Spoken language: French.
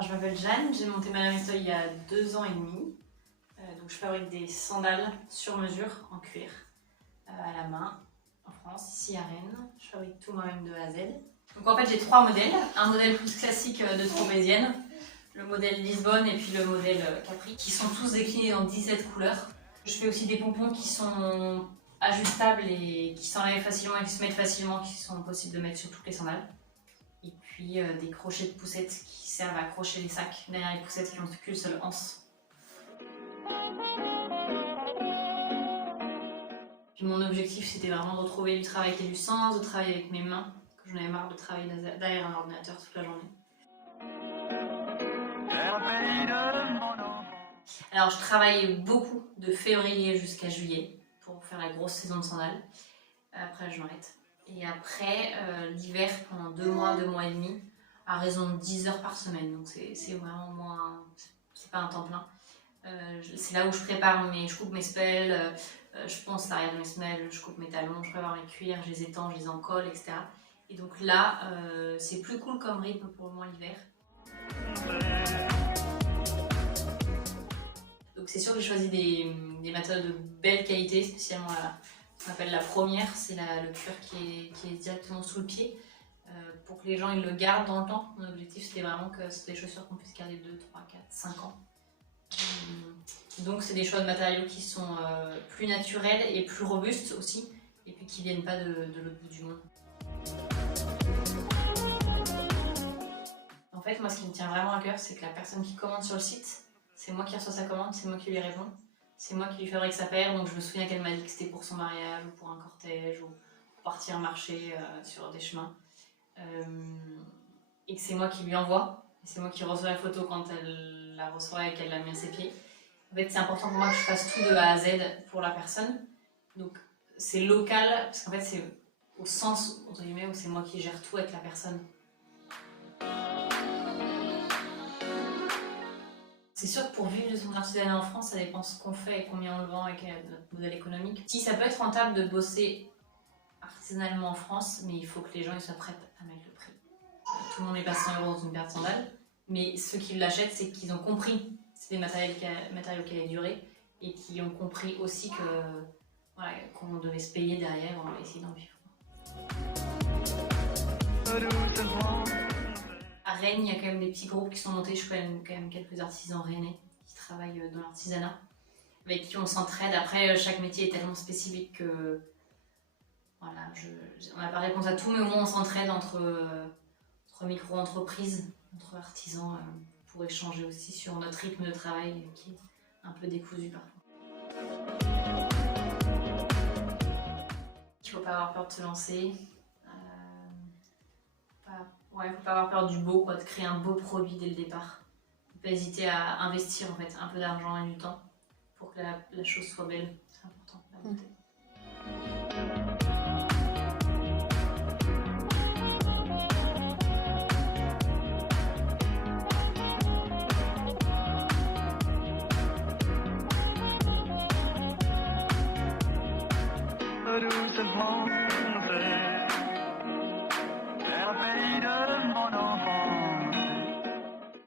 Alors, je m'appelle Jeanne, j'ai monté Madame Estoy il y a 2 ans et demi. Donc je fabrique des sandales sur mesure en cuir, à la main, en France, ici à Rennes. Je fabrique tout moi-même de A à Z. Donc en fait j'ai 3 modèles. Un modèle plus classique de trapézienne, le modèle Lisbonne et puis le modèle Capri, qui sont tous déclinés dans 17 couleurs. Je fais aussi des pompons qui sont ajustables et qui s'enlèvent facilement et qui se mettent facilement, qui sont possibles de mettre sur toutes les sandales. Et puis des crochets de poussettes qui servent à accrocher les sacs derrière les poussettes qui n'ont qu'une seule anse. Puis mon objectif c'était vraiment de retrouver du travail qui a du sens, de travailler avec mes mains, que j'en avais marre de travailler derrière un ordinateur toute la journée. Alors je travaille beaucoup de février jusqu'à juillet pour faire la grosse saison de sandales. Après je m'arrête. Et après l'hiver pendant 2 mois et demi, à raison de 10 heures par semaine. Donc c'est vraiment moins, c'est pas un temps plein. C'est là où je prépare je coupe mes semelles, je ponce l'arrière de mes semelles, je coupe mes talons, je prépare mes cuirs, je les étends, je les encolle, etc. Et donc là, c'est plus cool comme rythme pour le moment l'hiver. Donc c'est sûr que j'ai choisi des matériaux de belle qualité, spécialement ce qu'on appelle la première, c'est le cuir qui est directement sous le pied, pour que les gens ils le gardent dans le temps. Mon objectif c'était vraiment que c'est des chaussures qu'on puisse garder 2, 3, 4, 5 ans. Donc c'est des choix de matériaux qui sont plus naturels et plus robustes aussi, et puis qui viennent pas de l'autre bout du monde. En fait, moi ce qui me tient vraiment à cœur, c'est que la personne qui commande sur le site, c'est moi qui reçois sa commande, c'est moi qui lui réponds, c'est moi qui lui fabrique sa paire, donc je me souviens qu'elle m'a dit que c'était pour son mariage, ou pour un cortège, ou pour partir marcher sur des chemins. Et que c'est moi qui lui envoie, et c'est moi qui reçois la photo quand elle la reçoit et qu'elle la met à ses pieds. En fait, c'est important pour moi que je fasse tout de A à Z pour la personne. Donc c'est local, parce qu'en fait c'est au sens, entre guillemets, où c'est moi qui gère tout avec la personne. C'est sûr que pour vivre de son artisanat en France, ça dépend ce qu'on fait et combien on le vend et quel est notre modèle économique. Si ça peut être rentable de bosser artisanalement en France, mais il faut que les gens ils soient prêts à mettre le prix. Tout le monde n'est pas 100 € dans une paire de sandales, mais ceux qui l'achètent, c'est qu'ils ont compris c'est des matériaux qui allaient durer et qui ont compris aussi que voilà, qu'on devait se payer derrière, on va essayer d'en vivre. À Rennes, il y a quand même des petits groupes qui sont montés, je connais quand même quelques artisans rennais qui travaillent dans l'artisanat, avec qui on s'entraide. Après, chaque métier est tellement spécifique que voilà, on n'a pas réponse à tout, mais au moins on s'entraide entre micro-entreprises, entre artisans, pour échanger aussi sur notre rythme de travail qui est un peu décousu parfois. Il ne faut pas avoir peur de se lancer. Il ne faut pas avoir peur du beau, de créer un beau produit dès le départ. Il ne faut pas hésiter à investir en fait, un peu d'argent et du temps pour que la chose soit belle. C'est important, la beauté. Tout devant.